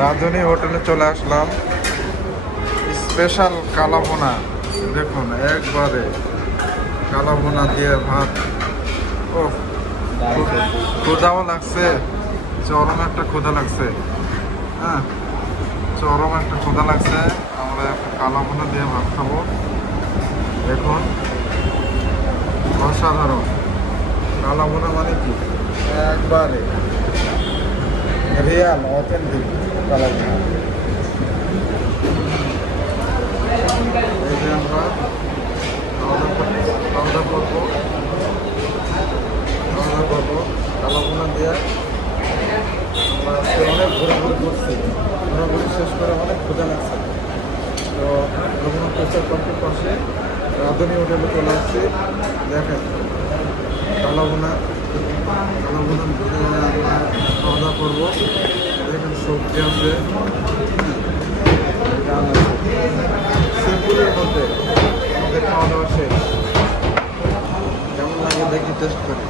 রাঁধুনি হোটেলে চলে আসলাম। স্পেশাল কালাভুনা দেখুন, একবারে কালাভুনা দিয়ে ভাত। ও ক্ষুধাও লাগছে, চরম একটা ক্ষুধা লাগছে। হ্যাঁ, চরম একটা ক্ষুধা লাগছে। আমরা কালাভুনা দিয়ে ভাত খাবো। দেখুন, অসাধারণ। কালাভুনা মানে কি, একবারে রিয়াল অথেন্টিক কালাভুনা। এই যে আমরা খাওয়া করবো কালাভুনা দিয়ে। আমরা আজকে অনেক ঘোরাঘুরি করছি, ঘোরাঘুরি শেষ করে অনেক ক্ষুধা লাগছে। তো রঘুনাথ প্রেসার পাম্পের পাশে রাঁধুনি হোটেলে চলে আসছি। দেখেন কালাভুনা আমরা খাওয়া দাওয়া করবো। দেখেন সবজি আছে, সিম্পলের মধ্যে আমাদের খাওয়া দাওয়া শেষ। কেমন লাগে দেখি, টেস্ট করি।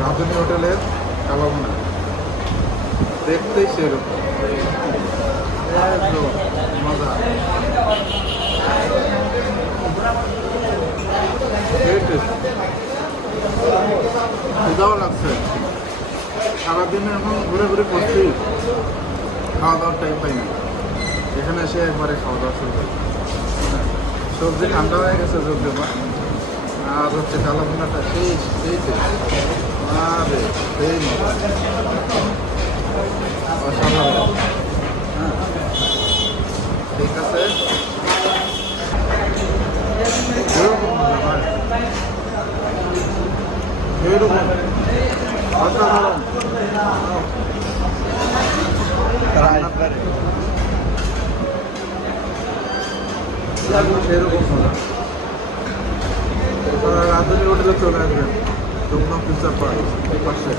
রাঁধুনি হোটেলের কালাভুনা দেখতেই সেরকম মজা। ক্ষুধাও লাগছে, সারাদিনে এখন ঘুরে ঘুরে করছি, খাওয়া দাওয়ার টাইম পাই না। এখানে এসে একবারে খাওয়া দাওয়া শুরু করি। সবজি ঠান্ডা হয়ে গেছে যদিও বা, আর হচ্ছে কালাভুনাটা সেই আরে সেই মজা, অসাধারণ। হ্যাঁ, ঠিক আছে, এরকম মজা হয়, এরকম অসাধারণ। সেরকম মজা। রাঁধুনি হোটেলে চলে আসবেন, রঘুনাথ প্রেসার পার্ক এই পাশে।